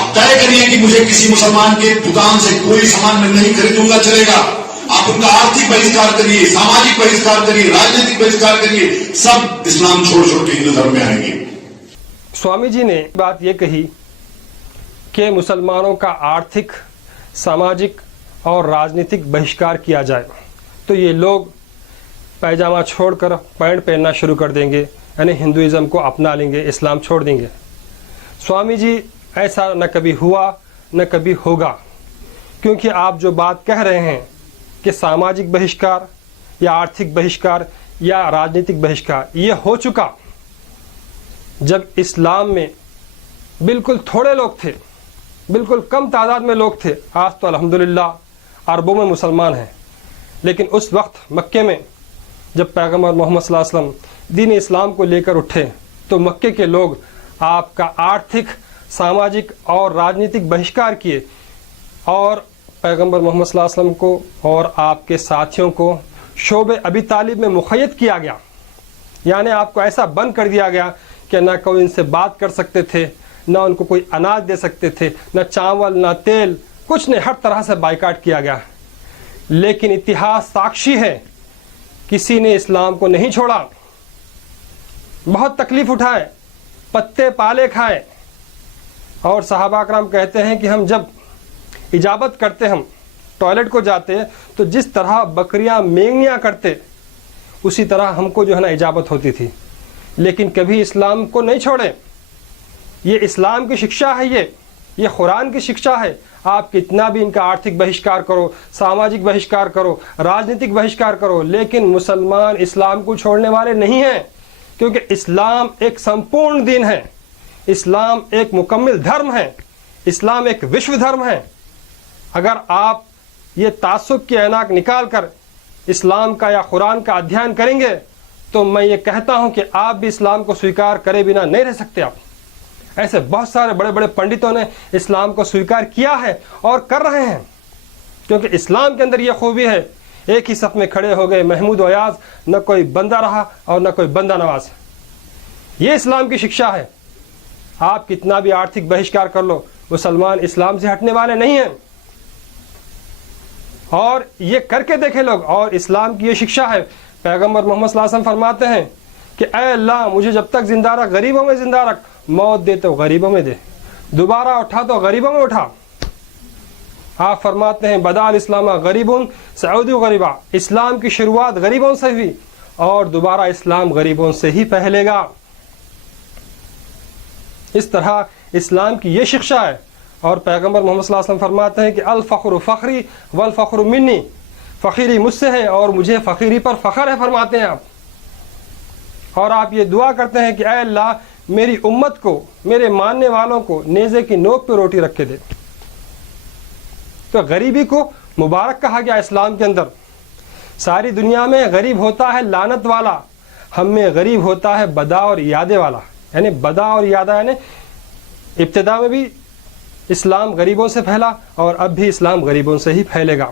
آپ طے کریے کہ مجھے کسی مسلمان کے دکان سے کوئی سامان میں نہیں خریدوں گا، چلے گا. آپ ان کا آرتھک بہشکار کریے، ساماجک بہشکار کریے، راجنیتک بہشکار کریے، سب اسلام چھوڑ چھوڑ کے ہندو دھرم میں آئیں گے. سوامی جی نے بات یہ کہی کہ مسلمانوں کا آرتھک، ساماجک اور راجنیتک بہشکار کیا جائے تو یہ لوگ پیجامہ چھوڑ کر پینٹ پہننا شروع کر دیں گے، یعنی ہندوازم کو اپنا لیں گے، اسلام چھوڑ دیں گے. سوامی جی ایسا نہ کبھی ہوا نہ کبھی ہوگا، کیونکہ آپ جو بات کہہ رہے ہیں کہ ساماجک بہشکار یا آرتھک بہشکار یا راجنیتک بہشکار یہ ہو چکا جب اسلام میں بالکل تھوڑے لوگ تھے، بالکل کم تعداد میں لوگ تھے. آج تو الحمدللہ اربوں میں مسلمان ہیں، لیکن اس وقت مکے میں جب پیغمبر محمد صلی اللہ علیہ وسلم دین اسلام کو لے کر اٹھے تو مکے کے لوگ آپ کا آرتھک، ساماجک اور راجنیتک بہشکار کیے، اور پیغمبر محمد صلی اللہ علیہ وسلم کو اور آپ کے ساتھیوں کو شعب ابی طالب میں مقید کیا گیا. یعنی آپ کو ایسا بند کر دیا گیا کہ نہ کوئی ان سے بات کر سکتے تھے، نہ ان کو کوئی اناج دے سکتے تھے، نہ چاول نہ تیل، کچھ نہیں، ہر طرح سے بائیکاٹ کیا گیا. لیکن اتہاس ساکشی ہے، کسی نے اسلام کو نہیں چھوڑا، بہت تکلیف اٹھائے، پتے پالے کھائے. اور صحابہ اکرام کہتے ہیں کہ ہم جب اجابت کرتے، ہم ٹوائلٹ کو جاتے تو جس طرح بکریاں مینگنیاں کرتے اسی طرح ہم کو جو ہے نا اجابت ہوتی تھی، لیکن کبھی اسلام کو نہیں چھوڑے. یہ اسلام کی شکشا ہے، یہ قرآن کی شکشا ہے. آپ کتنا بھی ان کا آرتھک بہشکار کرو، ساماجک بہشکار کرو، راجنیتک بہشکار کرو، لیکن مسلمان اسلام کو چھوڑنے والے نہیں ہیں، کیونکہ اسلام ایک سمپورن دین ہے، اسلام ایک مکمل دھرم ہے، اسلام ایک وشو دھرم ہے. اگر آپ یہ تعصب کی عینک نکال کر اسلام کا یا قرآن کا ادھیان کریں گے تو میں یہ کہتا ہوں کہ آپ بھی اسلام کو سویکار کرے بنا نہیں رہ سکتے. آپ ایسے بہت سارے بڑے بڑے پنڈتوں نے اسلام کو سویکار کیا ہے اور کر رہے ہیں، کیونکہ اسلام کے اندر یہ خوبی ہے، ایک ہی صف میں کھڑے ہو گئے محمود و ایاز، نہ کوئی بندہ رہا اور نہ کوئی بندہ نواز. یہ اسلام کی شکشا ہے. آپ کتنا بھی آرتھک بہشکار کر لو، مسلمان اسلام سے ہٹنے والے نہیں ہیں. اور یہ کر کے دیکھے لوگ، اور اسلام کی یہ شکشا ہے. پیغمبر محمد صلی اللہ علیہ وسلم فرماتے ہیں کہ اے اللہ مجھے جب تک زندہ رکھ، غریبوں میں زندہ رکھ، موت دے تو غریبوں میں دے، دوبارہ اٹھا تو غریبوں میں اٹھا. آپ فرماتے ہیں بدا الاسلام غریبون سعودی غریبا، اسلام کی شروعات غریبوں سے ہوئی اور دوبارہ اسلام غریبوں سے ہی پھیلے گا. اس طرح اسلام کی یہ شکشا ہے. اور پیغمبر محمد صلی اللہ علیہ وسلم فرماتے ہیں کہ الفخر فخری والفخر منی، فخری مجھ سے ہے اور مجھے فخری پر فخر ہے، فرماتے ہیں آپ. اور آپ یہ دعا کرتے ہیں کہ اے اللہ میری امت کو، میرے ماننے والوں کو نیزے کی نوک پہ روٹی رکھ کے دے. تو غریبی کو مبارک کہا گیا اسلام کے اندر. ساری دنیا میں غریب ہوتا ہے لعنت والا، ہم میں غریب ہوتا ہے بدا اور یادے والا. یعنی بدا اور یادہ، یعنی ابتدا میں بھی اسلام غریبوں سے پھیلا اور اب بھی اسلام غریبوں سے ہی پھیلے گا.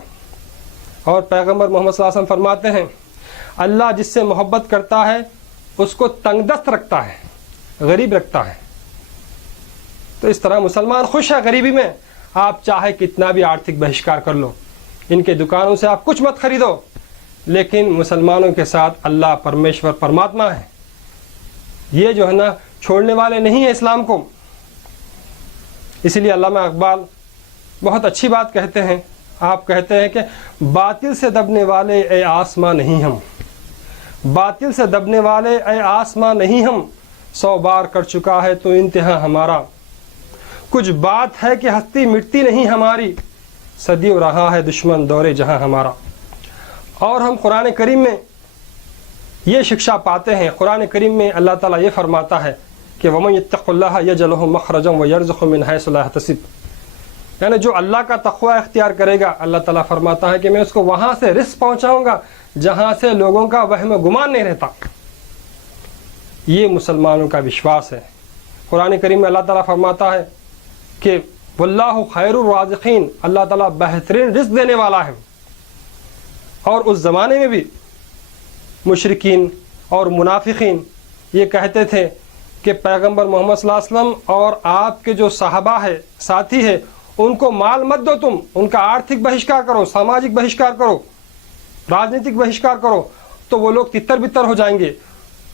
اور پیغمبر محمد صلی اللہ علیہ وسلم فرماتے ہیں اللہ جس سے محبت کرتا ہے اس کو تنگ دست رکھتا ہے، غریب رکھتا ہے. تو اس طرح مسلمان خوش ہے غریبی میں. آپ چاہے کتنا بھی آرتھک بہشکار کر لو، ان کے دکانوں سے آپ کچھ مت خریدو، لیکن مسلمانوں کے ساتھ اللہ پرمیشور پرماتما ہے، یہ جو ہے نا چھوڑنے والے نہیں ہیں اسلام کو. اسی لیے علامہ اقبال بہت اچھی بات کہتے ہیں. آپ کہتے ہیں کہ باطل سے دبنے والے اے آسماں نہیں ہم، باطل سے دبنے والے اے آسماں نہیں ہم، 100 بار کر چکا ہے تو انتہا ہمارا، کچھ بات ہے کہ ہستی مٹتی نہیں ہماری، صدیوں رہا ہے دشمن دورے جہاں ہمارا. اور ہم قرآن کریم میں یہ شکشا پاتے ہیں. قرآن کریم میں اللہ تعالیٰ یہ فرماتا ہے کہ وَمَن يَتَّقِ اللَّهَ يَجْعَل لَهُ مَخْرَجًا وَيَرْزُقْهُ مِنْ حَيْثُ لَا يَحْتَسِبُ. یعنی جو اللہ کا تقوی اختیار کرے گا، اللہ تعالیٰ فرماتا ہے کہ میں اس کو وہاں سے رزق پہنچاؤں گا جہاں سے لوگوں کا وہم و گمان نہیں رہتا. یہ مسلمانوں کا وشواس ہے. قرآن کریم میں اللہ تعالیٰ فرماتا ہے کہ واللہ خیر الرازقین، اللہ تعالیٰ بہترین رزق دینے والا ہے. اور اس زمانے میں بھی مشرکین اور منافقین یہ کہتے تھے کہ پیغمبر محمد صلی اللہ علیہ وسلم اور آپ کے جو صحابہ ہے، ساتھی ہے، ان کو مال مت دو، تم ان کا آرتھک بہشکار کرو، ساماجک بہشکار کرو، راجنیتک بہشکار کرو، تو وہ لوگ تتر بتر ہو جائیں گے،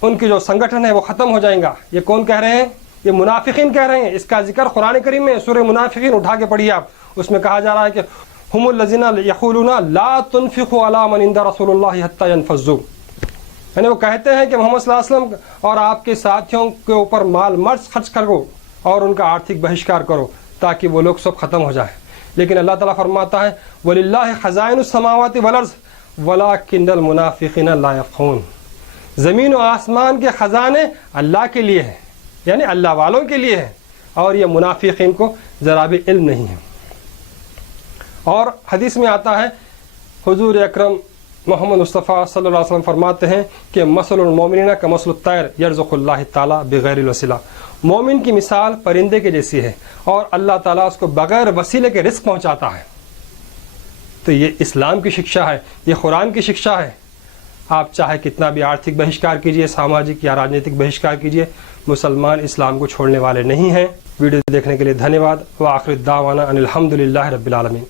ان کی جو سنگٹھن ہے وہ ختم ہو جائیں گا۔ یہ کون کہہ رہے ہیں؟ یہ منافقین کہہ رہے ہیں۔ اس کا ذکر قرآن کریم میں سورہ منافقین اٹھا کے پڑھیے آپ، اس میں کہا جا رہا ہے کہ ہم الذین یقولون لا تنفقوا علی من عند رسول اللہ حتی ینفضوا، یعنی وہ کہتے ہیں کہ محمد صلی اللہ علیہ وسلم اور آپ کے ساتھیوں کے اوپر مال مت خرچ کرو اور ان کا آرتھک بہشکار کرو تاکہ وہ لوگ سب ختم ہو جائیں۔ لیکن اللہ تعالیٰ فرماتا ہے وَلِلَّهِ خَزَائِنُ السَّمَاوَاتِ وَالْأَرْضِ وَلَٰكِنَّ الْمُنَافِقِينَ لَا يَفْقَهُونَ، زمین و آسمان کے خزانے اللہ کے لیے ہیں، یعنی اللہ والوں کے لیے ہیں، اور یہ منافقین کو ذرا بھی علم نہیں ہے۔ اور حدیث میں آتا ہے حضور اکرم محمد مصطفیٰ صلی اللہ علیہ وسلم فرماتے ہیں کہ مثل المومنین کمثل الطیر یرزق اللہ تعالیٰ بغیر الوسیلہ، مومن کی مثال پرندے کے جیسی ہے اور اللہ تعالیٰ اس کو بغیر وسیلے کے رزق پہنچاتا ہے۔ تو یہ اسلام کی شکشا ہے، یہ قرآن کی شکشا ہے۔ آپ چاہے کتنا بھی آرتھک بہشکار کیجئے، ساماجک یا راجنیتک بہشکار کیجئے، مسلمان اسلام کو چھوڑنے والے نہیں ہیں۔ ویڈیو دیکھنے کے لیے دھنیہ واد۔ وآخر دعوانا ان الحمد للہ رب العالمین۔